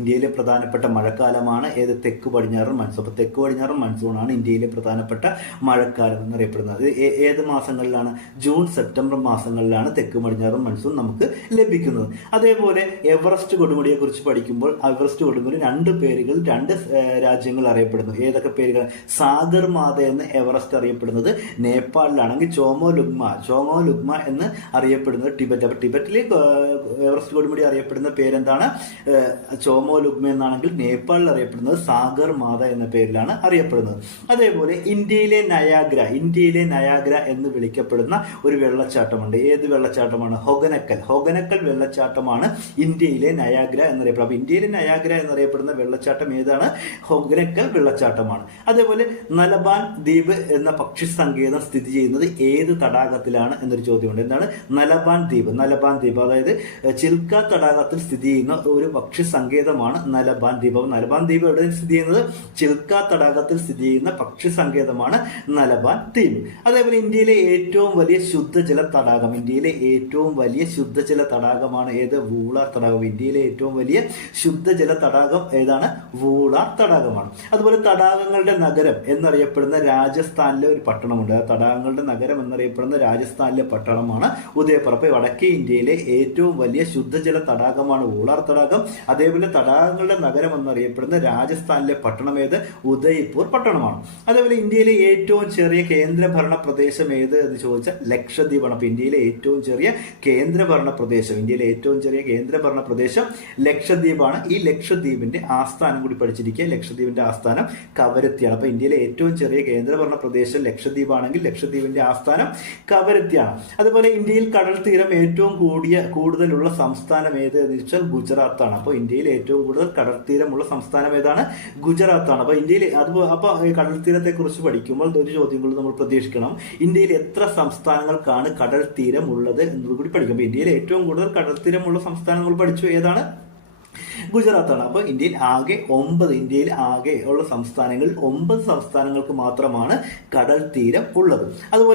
ഇന്ത്യയിലെ പ്രധാനപ്പെട്ട മഴക്കാലമാണ് ഏത് തെക്ക് പടിഞ്ഞാറൻ മൺസൂൺ. അപ്പോൾ തെക്ക് പടിഞ്ഞാറൻ മൺസൂണാണ് ഇന്ത്യയിലെ പ്രധാനപ്പെട്ട മഴക്കാലം എന്നറിയപ്പെടുന്നത്. ഏത് മാസങ്ങളിലാണ്? ജൂൺ സെപ്റ്റംബർ മാസങ്ങളിലാണ് തെക്ക് പടിഞ്ഞാറൻ മൺസൂൺ നമുക്ക് ലഭിക്കുന്നത്. അതേപോലെ എവറസ്റ്റ് കൊടുമുടിയെ കുറിച്ച് പഠിക്കുമ്പോൾ എവറസ്റ്റ് കൊടുമുടി രണ്ട് പേരുകൾ, രണ്ട് രാജ്യങ്ങൾ അറിയപ്പെടുന്നു. ഏതൊക്കെ പേരുകൾ? സാഗർ മാത എന്ന് എവറസ്റ്റ് അറിയപ്പെടുന്നത് നേപ്പാളിലാണെങ്കിൽ ചോമോ ലുഗ്മ എന്ന് അറിയപ്പെടുന്നത് ടിബറ്റ്. അപ്പോൾ ടിബറ്റിലെ എവറസ്റ്റ് കൊടുമുടി അറിയപ്പെടുന്ന പേരെന്താണ്? ചോമോ ലുഗ്മ എന്നാണെങ്കിൽ നേപ്പാളിൽ അറിയപ്പെടുന്നത് സാഗർ മാത എന്ന പേരിലാണ് അറിയപ്പെടുന്നത്. അതേപോലെ ഇന്ത്യയിലെ നയാഗ്ര എന്ന് വിളിക്കപ്പെടുന്ന ഒരു വെള്ളച്ചാട്ടമുണ്ട്. ഏത് വെള്ളച്ചാട്ടമാണ്? ഹൊഗനക്കൽ വെള്ളച്ചാട്ടമാണ് ഇന്ത്യയിലെ നയാഗ്ര എന്നറിയപ്പെടുന്നത്. അപ്പൊ ഇന്ത്യയിലെ നയാഗ്ര എന്നറിയപ്പെടുന്ന വെള്ളച്ചാട്ടം ഏതാണ്? ഹൊഗനക്കൽ വെള്ളച്ചാട്ടമാണ്. അതേപോലെ നലബാൻ ദ്വീപ് എന്ന പക്ഷി സങ്കേതം സ്ഥിതി ചെയ്യുന്നത് ഏത് തടാകത്തിലാണ് എന്നൊരു ചോദ്യമുണ്ട്. എന്താണ് നലബാൻ ദ്വീപ്? അതായത് ചിൽക്ക തടാകത്തിൽ സ്ഥിതി ചെയ്യുന്ന ഒരു പക്ഷി സങ്കേതമാണ് നലബാൻ ദ്വീപ്. നലബാൻ ദ്വീപ് എവിടെ സ്ഥിതി ചെയ്യുന്നത്? ചിൽക്ക തടാകത്തിൽ സ്ഥിതി ചെയ്യുന്ന പക്ഷി സങ്കേതമാണ് നലബാൻ ദ്വീപ്. അതേപോലെ ഇന്ത്യയിലെ ഏറ്റവും വലിയ ശുദ്ധജല തടാകമാണ് ഏത്? വൂളാർ തടാകം. ഇന്ത്യയിലെ ഏറ്റവും വലിയ ശുദ്ധജല തടാകം ഏതാണ്? വൂളാർ തടാകമാണ്. അതുപോലെ തടാകങ്ങളുടെ നഗരം എന്നറിയപ്പെടുന്ന രാജസ്ഥാനിലെ ഒരു പട്ടണമുണ്ട്. തടാകങ്ങളുടെ നഗരം എന്നറിയപ്പെടുന്ന രാജസ്ഥാനിലെ പട്ടണമാണ് ഉദയപൂർ. അപ്പോൾ വടക്കേ ഇന്ത്യയിലെ ഏറ്റവും വലിയ ശുദ്ധജല തടാകമാണ് വൂളാർ തടാകം. അതേപോലെ തടാകങ്ങളുടെ നഗരം എന്നറിയപ്പെടുന്ന രാജസ്ഥാനിലെ പട്ടണം ഏത്? ഉദയ്പൂർ പട്ടണമാണ്. അതേപോലെ ഇന്ത്യയിലെ ഏറ്റവും ചെറിയ കേന്ദ്രഭരണ പ്രദേശം ഏത് എന്ന് ചോദിച്ചാൽ ലക്ഷദ്വീപാണ്. അപ്പൊ ഇന്ത്യയിലെ ഏറ്റവും ചെറിയ കേന്ദ്രഭരണ പ്രദേശം ലക്ഷദ്വീപാണ്. ഈ ലക്ഷദ്വീപിന്റെ ആസ്ഥാനം കൂടി പഠിച്ചിരിക്കുക. ലക്ഷദ്വീപിന്റെ ആസ്ഥാനം കവരത്തിയാണ്. അപ്പൊ ഇന്ത്യയിലെ ഏറ്റവും ചെറിയ കേന്ദ്രഭരണ പ്രദേശം ലക്ഷദ്വീപാണെങ്കിൽ ലക്ഷദ്വീപിന്റെ ആസ്ഥാനം കവരത്തിയാണ്. അതുപോലെ ഇന്ത്യയിൽ കടൽ തീരം ഏറ്റവും കൂടുതലുള്ള സംസ്ഥാനം ഏത് എന്ന് ചോദിച്ചാൽ ഗുജറാത്താണ്. അപ്പോൾ ഇന്ത്യയിൽ ഏറ്റവും കൂടുതൽ കടൽ തീരമുള്ള സംസ്ഥാനം ഏതാണ്? ഗുജറാത്താണ്. അപ്പൊ ഇന്ത്യയിൽ കടൽ തീരത്തെ കുറിച്ച് പഠിക്കുമ്പോൾ ഒരു ചോദ്യം കൂടി നമ്മൾ പ്രതീക്ഷിക്കണം. ഇന്ത്യയിൽ എത്ര സംസ്ഥാനങ്ങൾക്കാണ് കടൽ തീരം ഉള്ളത് എന്നത് കൂടി പഠിക്കും. ഇന്ത്യയിൽ ഏറ്റവും കൂടുതൽ കടൽ തീരമുള്ള സംസ്ഥാനം നമ്മൾ പഠിച്ചു ഏതാണ്? ഗുജറാത്താണ്. അപ്പോൾ ഇന്ത്യയിൽ ആകെ ഉള്ള സംസ്ഥാനങ്ങളിൽ 9 സംസ്ഥാനങ്ങൾക്ക് മാത്രമാണ് കടൽ തീരം ഉള്ളത്. അതുപോലെ